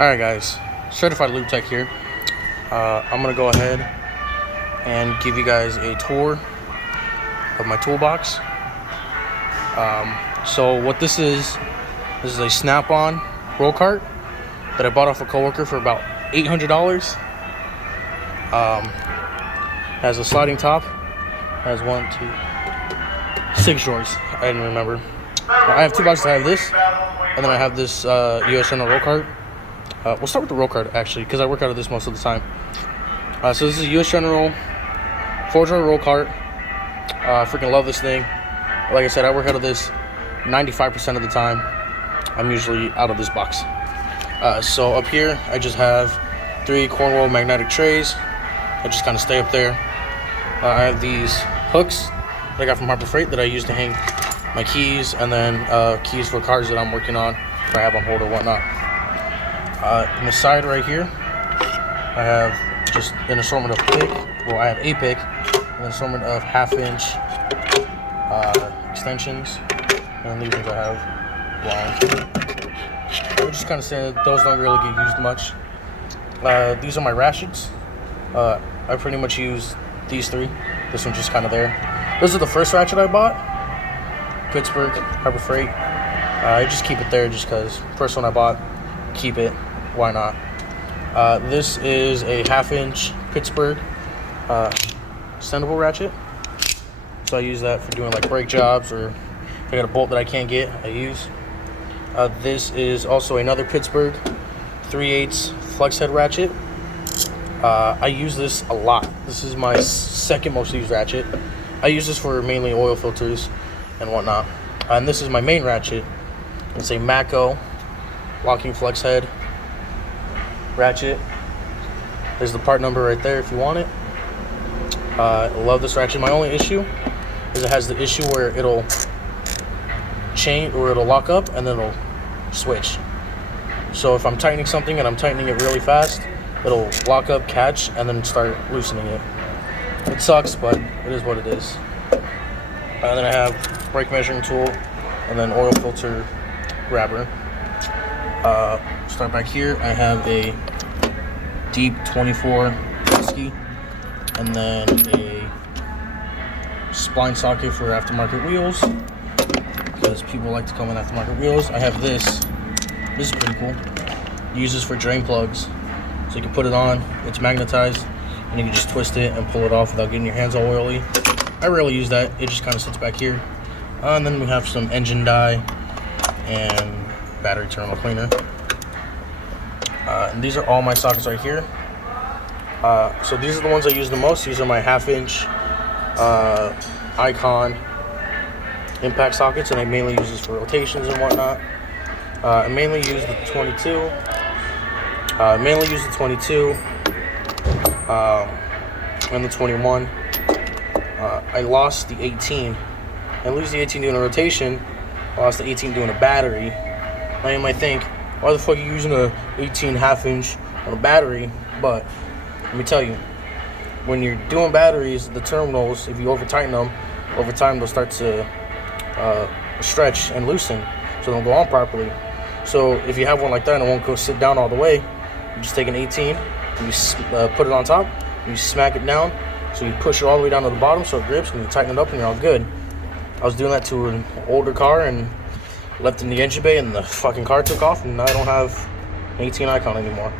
Alright guys, Certified Lube Tech here. I'm going to go ahead and give you guys a tour of my toolbox. So what this is a snap-on roll cart that I bought off a coworker for about $800. Has a sliding top, has 6 drawers. I didn't remember. I have two boxes. I have this, and then I have this US General roll cart. We'll start with the roll cart actually, because I work out of this most of the time. So this is a US General 4-drawer roll cart. I freaking love this thing. Like I said, I work out of this 95% of the time. I'm usually out of this box. So up here, I just have 3 Cornwall magnetic trays. I just kind of stay up there. I have these hooks that I got from Harbor Freight that I use to hang my keys, and then keys for cars that I'm working on if I have on hold or whatnot. In the side right here, I have just an assortment of pick. Well, I have a pick, an assortment of 1/2-inch extensions, and these ones I have long. I'm just kind of saying that those don't really get used much. These are my ratchets. I pretty much use these 3. This one's just kind of there. This is the first ratchet I bought. Pittsburgh, Harbor Freight. I just keep it there just because. First one I bought, keep it. Why not? This is a 1/2-inch Pittsburgh extendable ratchet. So I use that for doing like brake jobs, or if I got a bolt that I can't get, I use. This is also another Pittsburgh 3/8 flex head ratchet. I use this a lot. This is my second most used ratchet. I use this for mainly oil filters and whatnot. And this is my main ratchet. It's a Macko locking flex head ratchet. There's the part number right there if you want it. I love this ratchet. My only issue is it has the issue where it'll chain, or it'll lock up and then it'll switch. So if I'm tightening something and I'm tightening it really fast, it'll lock up, catch, and then start loosening it. It sucks, but it is what it is. And then I have brake measuring tool, and then oil filter grabber. Start back here. I have a deep 24 whiskey, and then a spline socket for aftermarket wheels, because people like to come in aftermarket wheels. I have this. This is pretty cool. Use this for drain plugs. So you can put it on, it's magnetized, and you can just twist it and pull it off without getting your hands all oily. I rarely use that. It just kind of sits back here. And then we have some engine dye and battery terminal cleaner. And these are all my sockets right here. So these are the ones I use the most. These are my 1/2-inch Icon impact sockets, and I mainly use this for rotations and whatnot. I mainly use the 22. And the 21. I lost the 18. I lose the 18 doing a rotation. I lost the 18 doing a battery. Now you might think, why the fuck are you using a 18 1/2-inch on a battery? But let me tell you, when you're doing batteries, the terminals, if you over tighten them, over time they'll start to stretch and loosen, so they don't go on properly. So if you have one like that and it won't go sit down all the way, you just take an 18, and you put it on top, and you smack it down, so you push it all the way down to the bottom so it grips, and you tighten it up and you're all good. I was doing that to an older car and left in the engine bay, and the fucking car took off, and I don't have an 18 Icon anymore.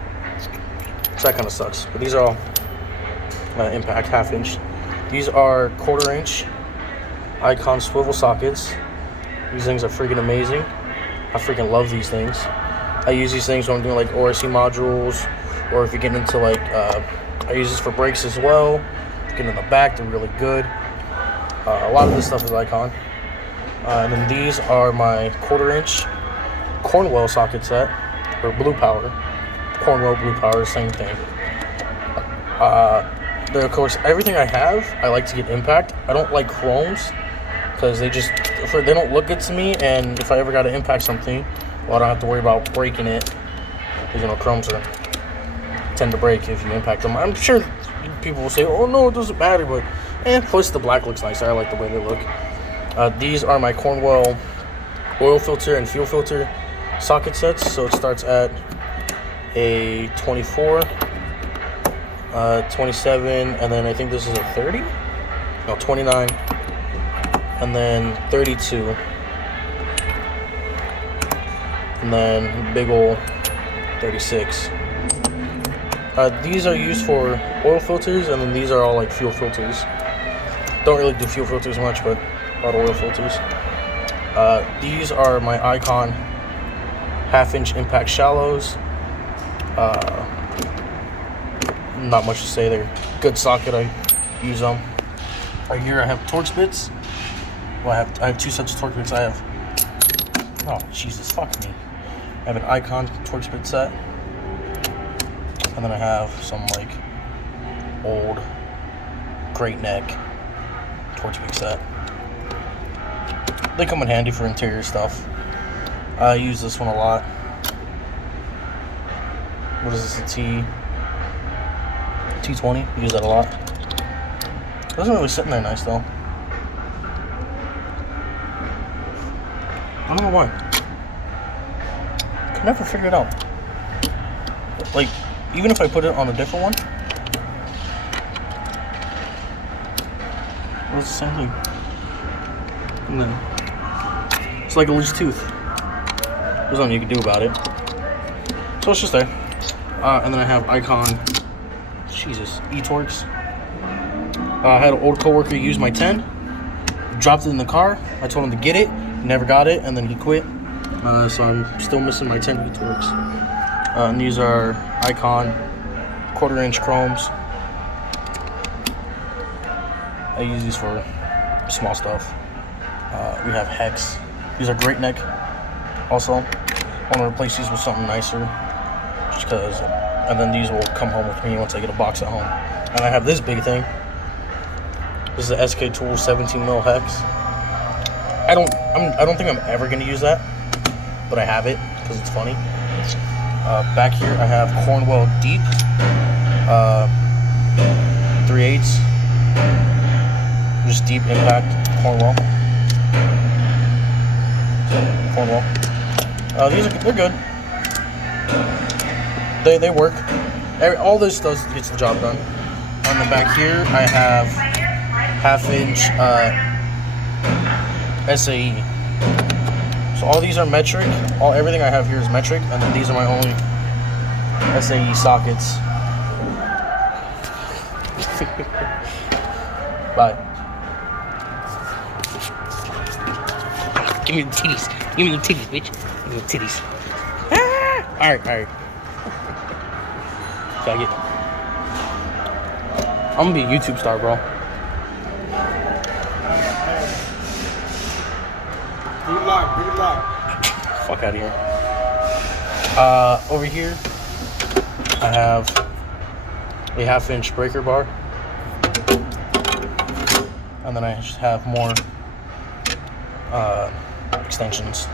So that kind of sucks. But these are all impact 1/2-inch. These are 1/4-inch Icon swivel sockets. These things are freaking amazing. I freaking love these things. I use these things when I'm doing like ORC modules, or if you get into like, I use this for brakes as well. Get in the back, they're really good. A lot of this stuff is Icon. And then these are my 1/4-inch Cornwell socket set, or Blue Power. Cornwell, Blue Power, same thing. Of course, everything I have, I like to get impact. I don't like chromes, because they don't look good to me, and if I ever got to impact something, well, I don't have to worry about breaking it, because, you know, chromes tend to break if you impact them. I'm sure people will say, oh no, it doesn't matter, but plus the black looks nicer. I like the way they look. These are my Cornwall oil filter and fuel filter socket sets. So it starts at a 24, 27, and then I think this is a 30? No, 29, and then 32, and then big ol' 36. These are used for oil filters, and then these are all like fuel filters. Don't really do fuel filters much, but a lot of oil filters. These are my Icon 1/2-inch impact shallows. Not much to say, they're good socket. I use them. Right here I have Torx bits. Well, I have 2 sets of Torx bits. I have, oh Jesus, fuck me. I have an Icon Torx bit set, and then I have some like old Great Neck Torx bit set. They come in handy for interior stuff. I use this one a lot. What is this, a T20? Use that a lot. It doesn't really sit in there nice though. I don't know why. Could never figure it out. Like, even if I put it on a different one, it's the same thing. And then it's like a loose tooth. There's nothing you can do about it. So it's just there. And then I have Icon, Jesus, E-Torx. I had an old coworker use my 10, dropped it in the car. I told him to get it, never got it, and then he quit. So I'm still missing my 10 E-Torx. And these are Icon 1/4-inch chromes. I use these for small stuff. We have Hex. These are Great Neck. Also, I want to replace these with something nicer, just because. And then these will come home with me once I get a box at home. And I have this big thing. This is the SK Tool 17 Mil Hex. I don't think I'm ever gonna use that, but I have it because it's funny. Back here I have Cornwell Deep 3/8, just deep impact Cornwall. They're good. They work. All this gets the job done. On the back here I have 1/2-inch SAE. So all these are metric. Everything I have here is metric, and then these are my only SAE sockets. Bye. Give me the titties. Give me the titties, bitch. Give me the titties. Ah! Alright. Gotta get. I'm gonna be a YouTube star, bro. Be locked. Fuck out of here. Over here, I have a 1/2-inch breaker bar. And then I just have more extensions.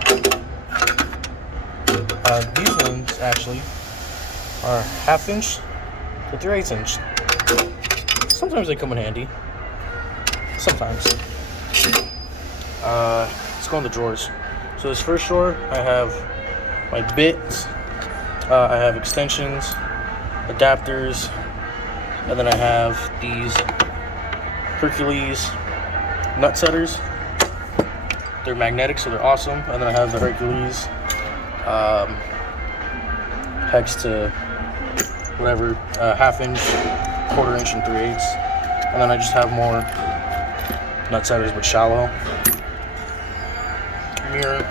These ones actually are 1/2-inch to 3/8-inch. Sometimes they come in handy. Sometimes. Let's go in the drawers. So this first drawer, I have my bits, I have extensions, adapters, and then I have these Hercules nut setters. They're magnetic, so they're awesome. And then I have the Hercules Hex to whatever, 1/2-inch, 1/4-inch, and 3/8. And then I just have more nut setters, but shallow. Mirror.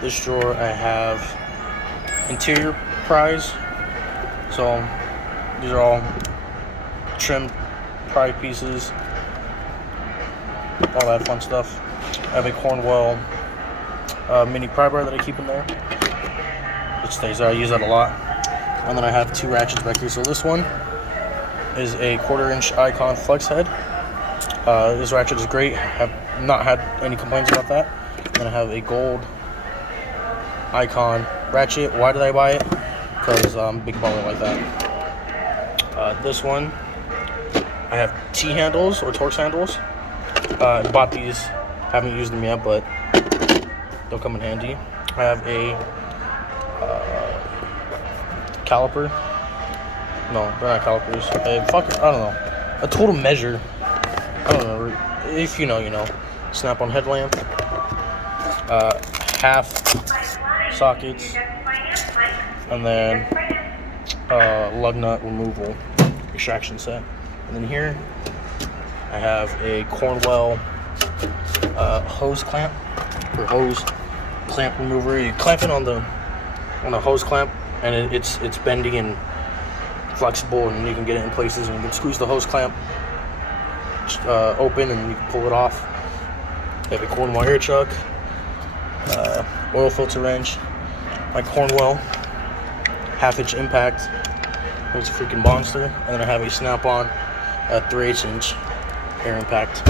This drawer I have interior pries. So these are all trimmed pry pieces, all that fun stuff. I have a Cornwell mini pry bar that I keep in there. It stays there. I use that a lot. And then I have 2 ratchets back here. So this one is a 1/4-inch Icon flex head. This ratchet is great. Have not had any complaints about that. And I have a gold Icon ratchet. Why did I buy it? Because I'm a big baller like that. This one, I have T-handles or Torx handles. I bought these, haven't used them yet, but they'll come in handy. I have a caliper. No, they're not calipers. I don't know. A tool to measure. I don't know. If you know, you know. Snap-on headlamp. Half sockets. And then lug nut removal extraction set. And then here I have a Cornwell hose clamp or hose clamp remover. You clamp it on the hose clamp, and it's bendy and flexible, and you can get it in places, and you can squeeze the hose clamp open, and you can pull it off. I have a Cornwall air chuck, oil filter wrench, my Cornwell 1/2 inch impact. It's a freaking monster. And then I have a snap-on 3/8 inch air impact,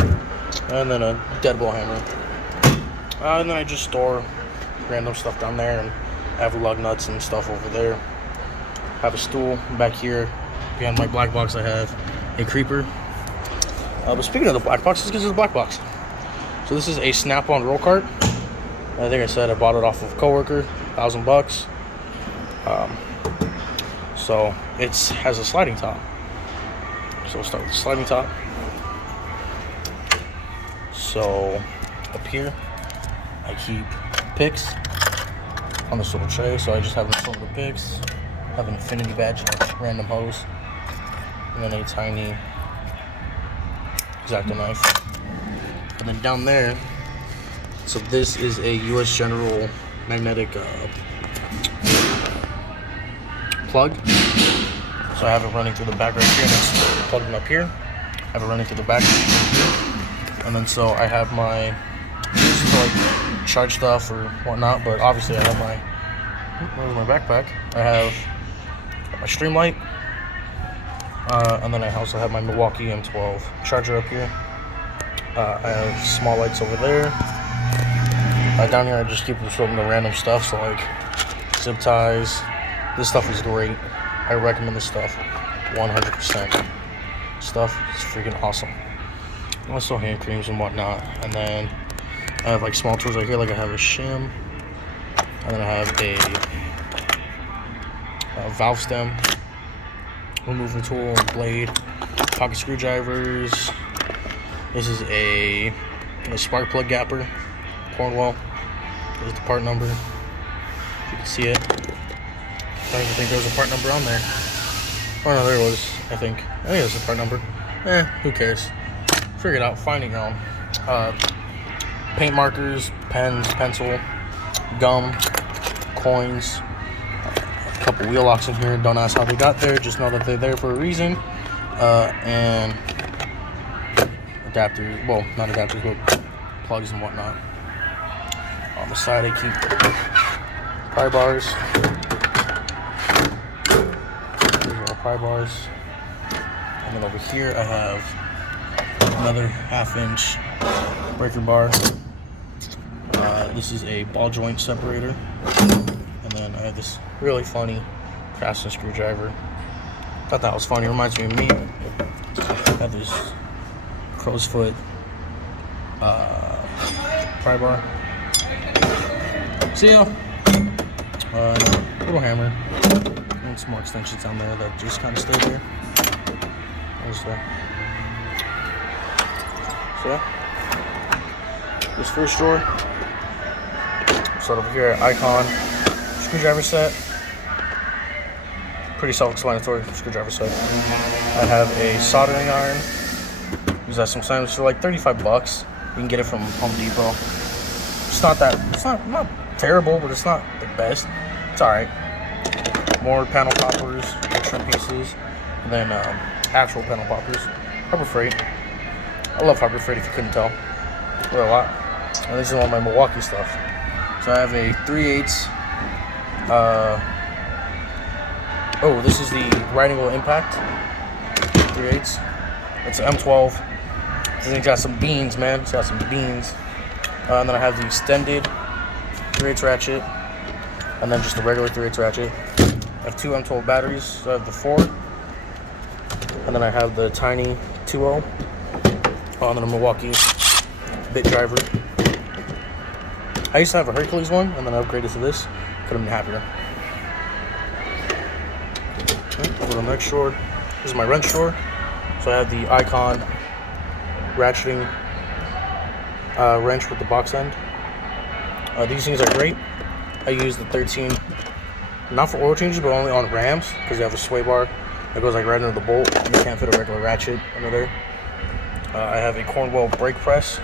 and then a deadbolt hammer. And then I just store random stuff down there, and I have lug nuts and stuff over there. I have a stool back here. Behind my black box I have a creeper. But speaking of the black box, let's get to the black box. So this is a snap-on roll cart. I think I said I bought it off of a coworker, $1,000. So it has a sliding top. So we'll start with the sliding top. So up here I keep picks on this little tray. So I just have this little picks, have an infinity badge, random hose, and then a tiny X-Acto knife. And then down there, so this is a US General magnetic plug. So I have it running through the back right here, and it's plugged up here. I have it running through the back. And then so I have my, this is like charge stuff or whatnot, but obviously I have my, where's my backpack? I have my stream light, and then I also have my Milwaukee M12 charger up here. I have small lights over there. Down here I just keep some the random stuff, so like zip ties. This stuff is great. I recommend this stuff 100%. Stuff is freaking awesome. Also hand creams and whatnot. And then I have like small tools right here, like I have a shim, and then I have a valve stem removal tool, blade, pocket screwdrivers. This is a spark plug gapper, Cornwall. There's the part number, if you can see it. I don't even think there was a part number on there. Oh no, there was, I think it was a part number. Who cares? Figure it out, find it your own. Paint markers, pens, pencil, gum, coins, a couple wheel locks in here. Don't ask how they got there, just know that they're there for a reason. And adapters, well, not adapters, but plugs and whatnot. On the side I keep pry bars. These are all pry bars. And then over here I have another 1/2 inch breaker bar. This is a ball joint separator. And then I have this really funny Craftsman screwdriver. Thought that was funny, reminds me of me. I have this crow's foot pry bar. See ya. Little hammer. And some more extensions down there that just kind of stay there. There's the. So yeah. This first drawer. Start over here at Icon screwdriver set. Pretty self-explanatory screwdriver set. I have a soldering iron. Use that sometimes for like $35. You can get it from Home Depot. It's not not terrible, but it's not the best. It's alright. More panel poppers, like trim pieces, and then actual panel poppers. Harbor Freight. I love Harbor Freight if you couldn't tell. I wear a lot. And this is all my Milwaukee stuff. So I have a 3/8. This is the right angle impact. 3/8. It's an M12. This thing's got some beans, man. It's got some beans. And then I have the extended 3/8 ratchet, and then just the regular 3/8 ratchet. I have two M12 batteries. So I have the 4, and then I have the tiny 2.0. And then a Milwaukee bit driver. I used to have a Hercules one, and then I upgraded to this. Could have been happier. Go to the next drawer. This is my wrench drawer. So I have the Icon ratcheting wrench with the box end. These things are great. I use the 13, not for oil changes, but only on rams, because they have a sway bar that goes like right into the bolt. You can't fit a regular ratchet under there. I have a Cornwell brake press.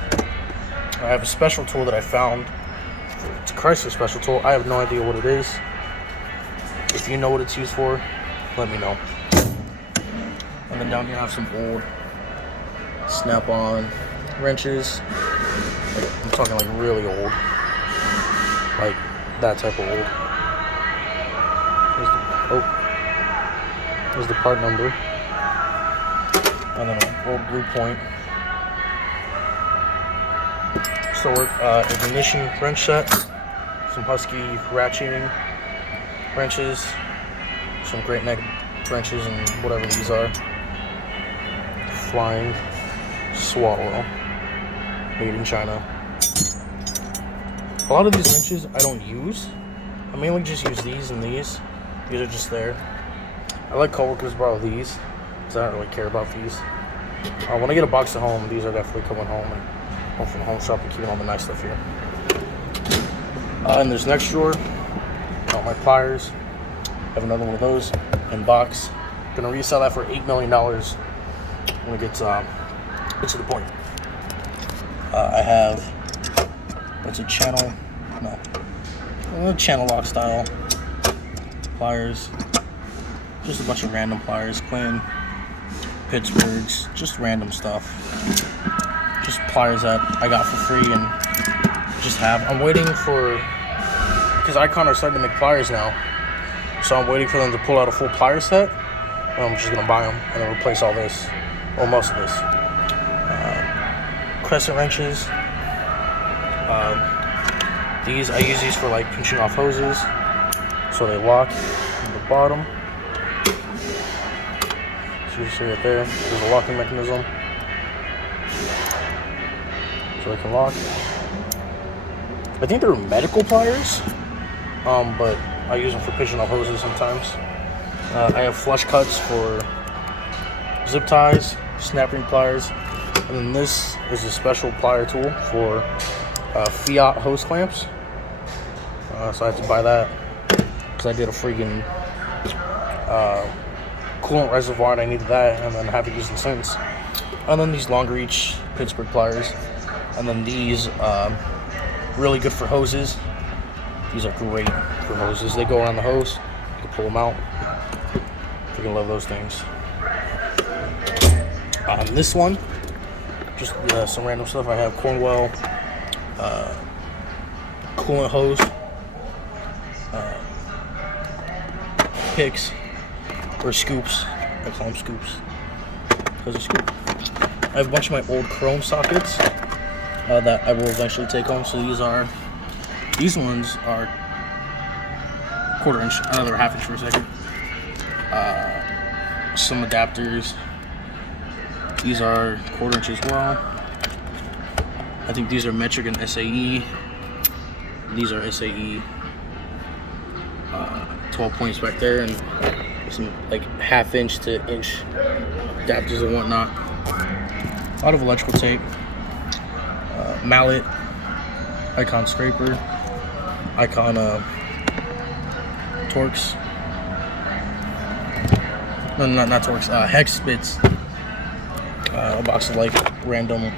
I have a special tool that I found. It's a Chrysler special tool. I have no idea what it is. If you know what it's used for, let me know. And then down here I have some old snap-on wrenches. Like, I'm talking like really old. Like that type of old. There's the part number. And then an old blue point. Sword, ignition wrench set. Some Husky ratcheting wrenches. Some great neck wrenches and whatever these are. Flying Swivel, made in China. A lot of these wrenches I don't use. I mainly just use these and these. These are just there. I let coworkers borrow these because I don't really care about these. When I get a box at home, these are definitely coming home and home from the home shop and keeping all the nice stuff here. And there's next drawer. Got my pliers. I have another one of those in box. Gonna resell that for $8 million when it gets to the point. I have, it's a channel, channel lock style pliers. Just a bunch of random pliers, Quinn, Pittsburghs, just random stuff. Just pliers that I got for free and just have. I'm waiting for, because Icon are starting to make pliers now, so I'm waiting for them to pull out a full plier set. I'm just gonna buy them and then replace all this, or most of this. Crescent wrenches. I use these for like pinching off hoses, so they lock on the bottom. So you see right there, there's a locking mechanism, so they can lock. I think they're medical pliers, but I use them for pinching off hoses sometimes. I have flush cuts for zip ties, snap ring pliers, and then this is a special plier tool for Fiat hose clamps. So I had to buy that because I did a freaking coolant reservoir and I needed that, and then haven't used them since. And then these long reach Pittsburgh pliers, and then these really good for hoses. These are great for hoses. They go around the hose, you can pull them out. Freaking love those things. This one, just some random stuff. I have Cornwell coolant hose, picks, or scoops. I call them scoops because they're scoop. I have a bunch of my old chrome sockets that I will eventually take home. So these ones are 1/4 inch, another 1/2 inch for a second. Some adapters. These are 1/4 inch as well. I think these are metric and SAE. These are SAE. 12 points back there, and some like 1/2 inch to inch adapters and whatnot. A lot of electrical tape. Mallet. Icon scraper. Icon Torx. No, not Torx. Hex spits. A box of like random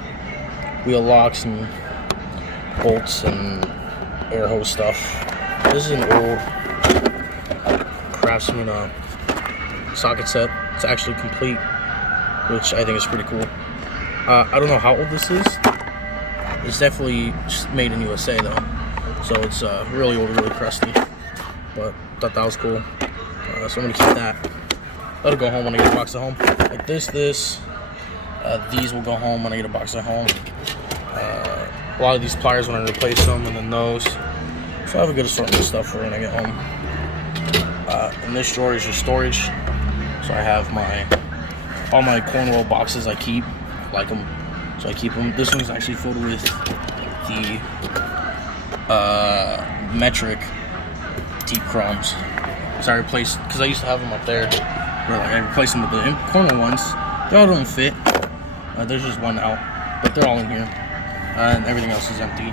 wheel locks and bolts and air hose stuff. This is an old Craftsman socket set. It's actually complete, which I think is pretty cool. I don't know how old this is. It's definitely made in USA though, so it's really old, really crusty. But thought that was cool, so I'm gonna keep that. Let it go home when I get a box at home. Like this. These will go home when I get a box at home. A lot of these pliers when I replace them, and then those. So I have a good assortment of stuff for when I get home. And this drawer is just storage. So I have all my Cornwall boxes I keep. I like them, so I keep them. This one's actually filled with the metric deep chromes. So I replaced, because I used to have them up there, where like I replaced them with the Cornwall ones. They all don't fit. There's just one out, but they're all in here. And everything else is empty.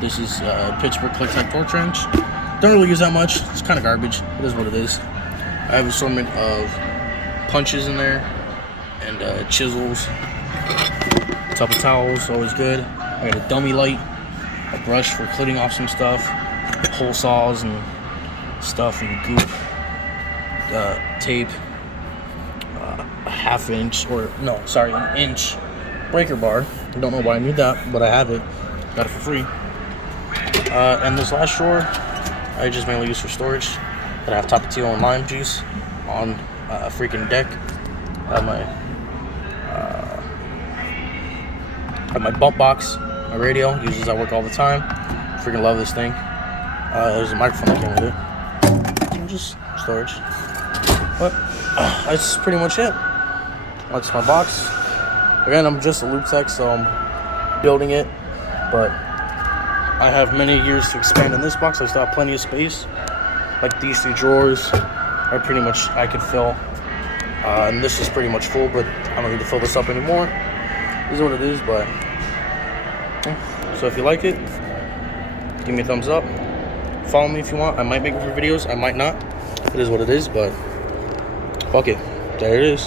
This is Pittsburgh click-type torch wrench. Don't really use that much. It's kind of garbage. It is what it is. I have an assortment of punches in there and chisels. A couple towels, always good. I got a dummy light, a brush for cleaning off some stuff, hole saws and stuff and goop, tape, a half inch, or no, sorry, an inch breaker bar. I don't know why I need that, but I have it. Got it for free. And this last drawer, I just mainly use for storage. That I have Tapatio and lime juice on a freaking deck. I have my bump box, my radio, uses at work all the time. Freaking love this thing. There's a microphone that came with it. And just storage. But that's pretty much it. That's my box. Again, I'm just a Lube tech, so I'm building it. But I have many years to expand in this box. I still have plenty of space. Like these 3 drawers are pretty much, I could fill. And this is pretty much full, but I don't need to fill this up anymore. This is what it is, but so if you like it, give me a thumbs up. Follow me if you want. I might make more videos, I might not. It is what it is, but fuck it. There it is.